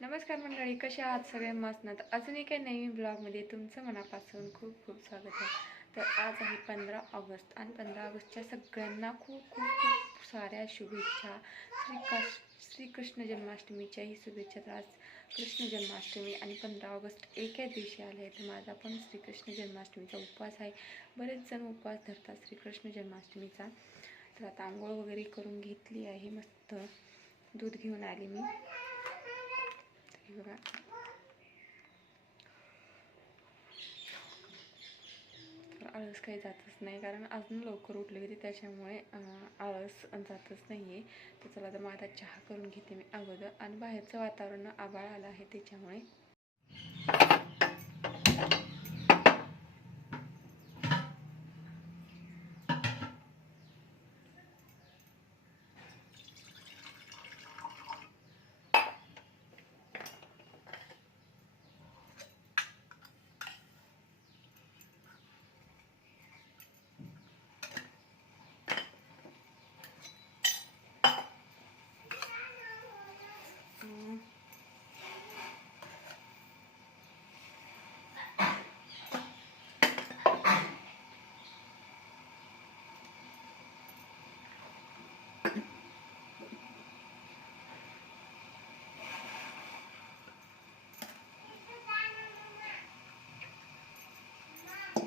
नमस्कार मंडळी कसे आहात सगळे? मस्त. ना तर अजून एका नवीन ब्लॉगमध्ये तुमचं मनापासून खूप खूप स्वागत आहे. तर आज आहे पंधरा ऑगस्ट आणि पंधरा ऑगस्टच्या सगळ्यांना खूप खूप खूप साऱ्या शुभेच्छा. श्री श्रीकाश श्रीकृष्ण जन्माष्टमीच्याही शुभेच्छा. तर आज कृष्ण जन्माष्टमी आणि पंधरा ऑगस्ट एकाच दिवशी आले आहे तर माझा पण श्रीकृष्ण जन्माष्टमीचा उपवास आहे. बरेच जण उपवास धरतात श्रीकृष्ण जन्माष्टमीचा. तर आता आंघोळ वगैरे करून घेतली आहे. मस्त दूध घेऊन आली मी. हे बघा तर आळस काही जातच नाही कारण अजून लवकर उठले होते त्याच्यामुळे आळस जातच नाही आहे तर चला तर मग आता चहा करून घेते मी अगोदर आणि बाहेरचं वातावरण आबाळ आलं आहे त्याच्यामुळे हम्म.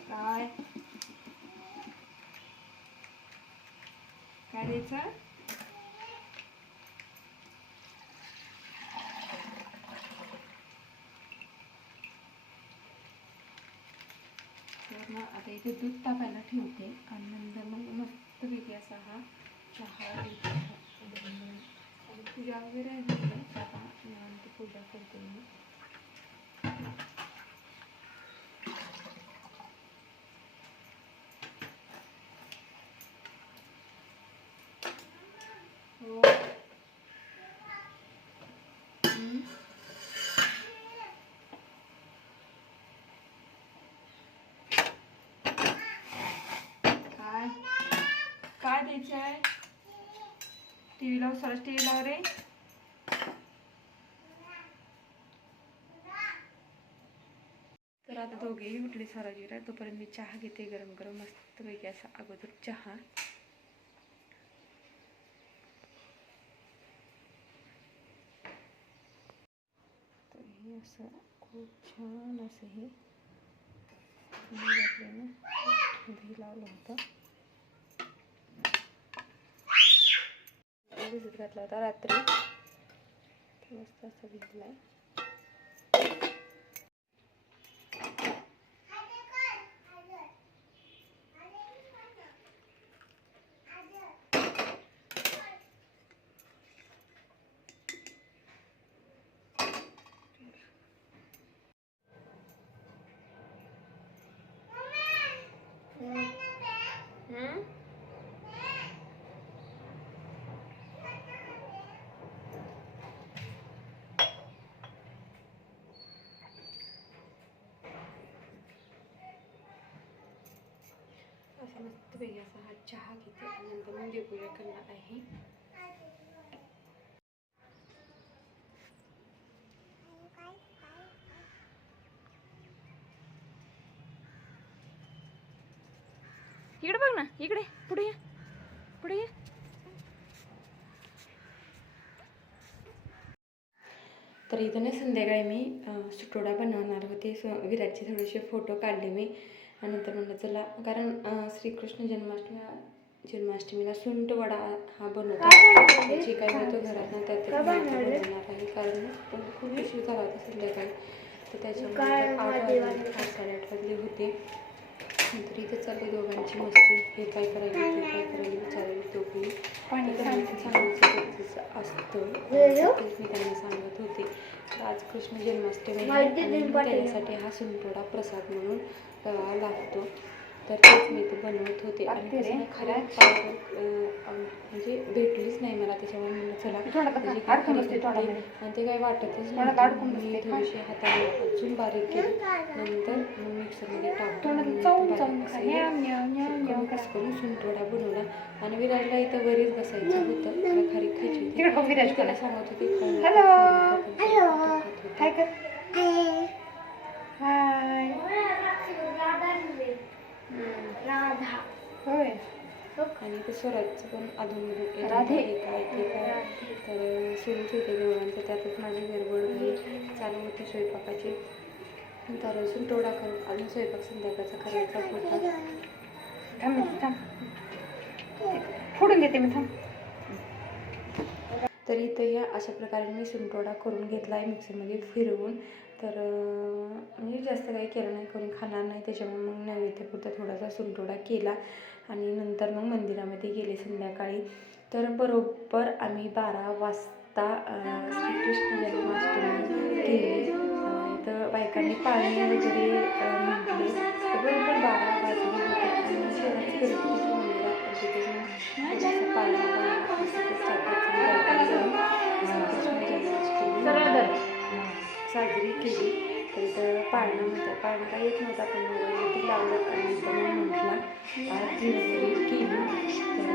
काय काय तर मग आता इथे दूध तापायला ठेवते. आणि नंतर मग मस्तपैकी असा हा चहा आणि पूजा वगैरे आहे. आता निवांत पूजा करते मी हो हम्म. काय काय आहे. टी व्ही लाव सरस टी व्ही लाव रे तर आता दोघेही उठले सराजीरा तोपर्यंत मी चहा घेते गरम गरम मस्तपैकी असा अगोदर चहा. तर हे असं खूप छान असं हे लावलं होतं. भिजत घातला होता रात्री. मस्त असं भिजला आहे असं मस्तपैकी असा हा चहा घेते आणि नंतर मग देवपूजा करणार आहे. इकडे बघ ना इकडे पुढे या पुढे या. तर इथं ना संध्याकाळी मी सुटोडा बनवणार होते. स विराटचे थोडेसे फोटो काढले मी. आणि नंतर म्हणलं चला कारण श्रीकृष्ण जन्माष्टमी जन्माष्टमीला सुंट वडा हा बनवतात. जे काही होतं घरात ना त्यात बनवणार आहे. कारण खूप उशीर झाला होता संध्याकाळी. तर त्याच्यामुळे आठ वाजले आठ साडेआठ वाजले होते. नंतर इथं चालली दोघांची मस्ती. हे काय करायला ते काय करायला विचारायला दोघी पाणी सांगायचं गरजेचं असतं. तेच मी त्यांना सांगत होते. तर आज कृष्ण जन्माष्टमी त्याच्यासाठी हा सुंटोडा प्रसाद म्हणून लागतो तर तेच मी ते बनवत होते. आणि खऱ्या म्हणजे भेटलीच नाही मला त्याच्यामुळे. म्हणलं चला आणि ते काही वाटतच मी थोडीशी हाताने अजून बारीक केली. नंतर मग मिक्सरमध्ये टाकून मिक्स करून सुंठवडा बनवला. आणि विराजला इथं घरीच बसायचं होतं. खारी खायची होती. त्याला सांगत होते खाऊ राधा. होय. हो आणि ते स्वराजचं पण आधुनिक राधे. तर सुरू ठेवलेले तर त्यातच माझी गडबड चालू होती स्वयंपाकाची. तर अजून तोडा करून अजून स्वयंपाक संध्याकाळचा करायचा होता थांब थांब. फोडून देते मी थांब. तर इथं या अशा प्रकारे मी सुंटोडा करून घेतला आहे मिक्सरमध्ये फिरवून. तर अं, म्हणजे जास्त काही केलं नाही करून खाणार नाही त्याच्यामुळे मग नैवेद्यपुरता थोडासा सुंटोडा केला आणि नंतर मग मंदिरामध्ये गेले संध्याकाळी. तर बरोबर आम्ही बारा वाजता श्रीकृष्ण जन्माष्टमी केली. तर बायकांनी पाणी वगैरे तर इथं पाळणा म्हणतात पाळणा काय येत नव्हता. पण मोबाईलवरती लावलं आणि इथं मग म्हटला आरती केली. तर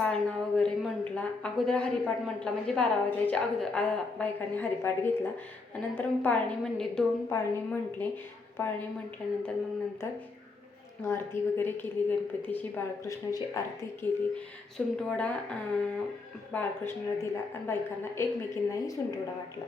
पाळणा वगैरे म्हटला. अगोदर हरिपाठ म्हटला म्हणजे बारा वाजायच्या अगोदर बायकांनी हरिपाठ घेतला. नंतर मग पाळणी म्हणली दोन पाळणी म्हटले. पाळणी म्हटल्यानंतर मग नंतर आरती वगैरे केली गणपतीची बाळकृष्णाची आरती केली. सुंटवडा बाळकृष्णाला दिला आणि बायकांना एकमेकींनाही सुंटवडा वाटला.